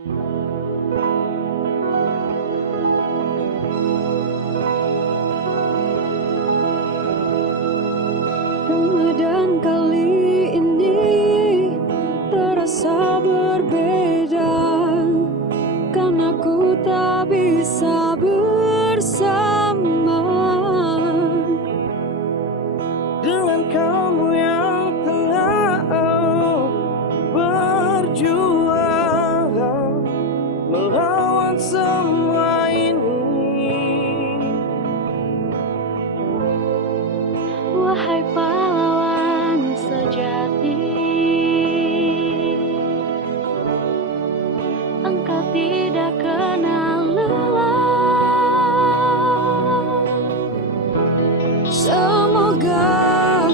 Ramadan kali ini terasa berbeda, karena ku tak bisa bersama dengan kamu yang tengah berjuang melawan semua ini. Wahai pahlawan sejati, engkau tidak kenal lelah. Semoga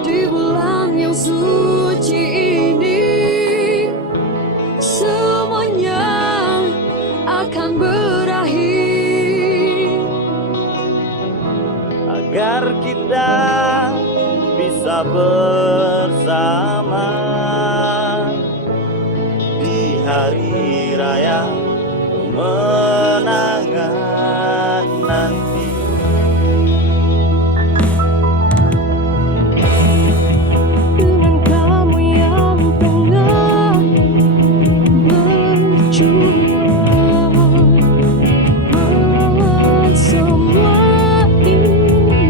di bulan yang suci ini semuanya akan berakhir, Agar kita bisa bersama di hari raya kemenangan nanti. dengan kamu yang tengah berjuang melawan semua ini.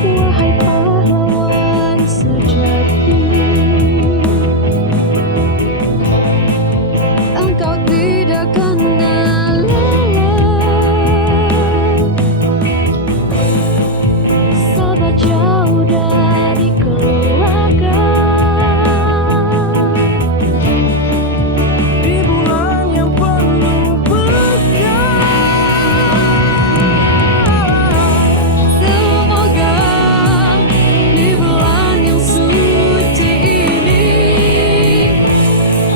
Wahai pahlawan sejati, engkau tidak kenal lelah. Sahabat jauh dari keluarga, Di bulan yang penuh berkah, semoga di bulan yang suci ini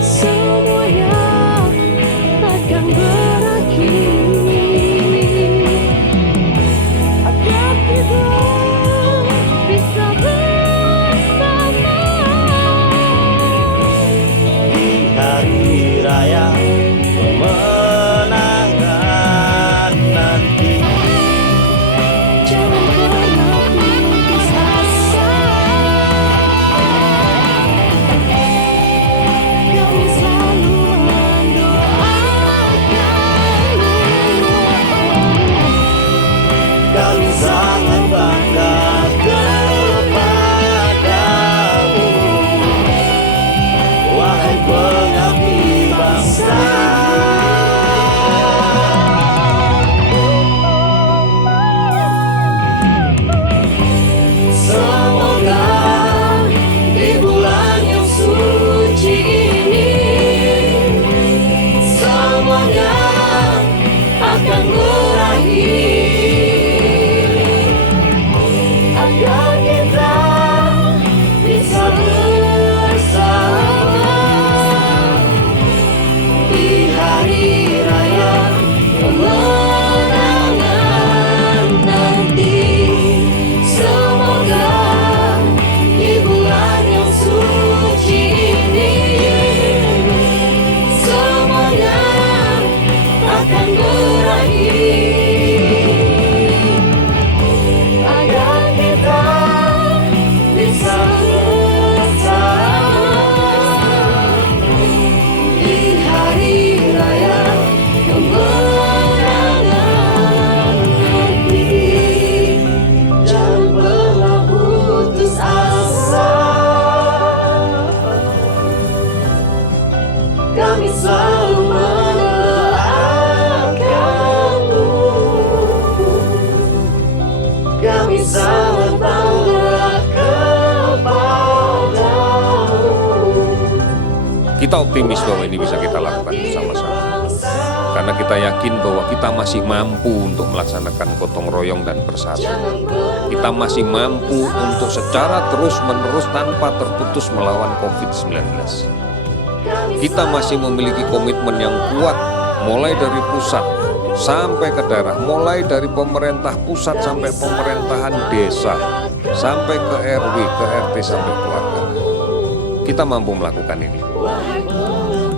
semuanya akan berakhir, agar kita bisa bersama di hari raya kemenangan nanti. Jangan pernah putus asa, kami selalu mendoakanmu. Kami sangat bangga kepadamu, wahai pengabdi bangsa. Semoga di bulan yang suci ini semuanya akan berakhir, agar kita bisa bersama di hari raya kemenangan nanti. Semoga di bulan yang suci ini semuanya akan berakhir, agar kita bisa bersama di hari raya kemenangan nanti. Jangan pernah putus asa, kami selalu mendoakanmu. Kami sangat bangga kepadamu. Kita optimis bahwa ini bisa kita lakukan bersama-sama. Karena kita yakin bahwa kita masih mampu untuk melaksanakan gotong royong dan bersatu. Kita masih mampu untuk secara terus-menerus tanpa terputus melawan COVID-19. Kita masih memiliki komitmen yang kuat, mulai dari pusat sampai ke daerah, mulai dari pemerintah pusat sampai pemerintahan desa, sampai ke RW, ke RT, sampai keluarga. kita mampu melakukan ini. Wahai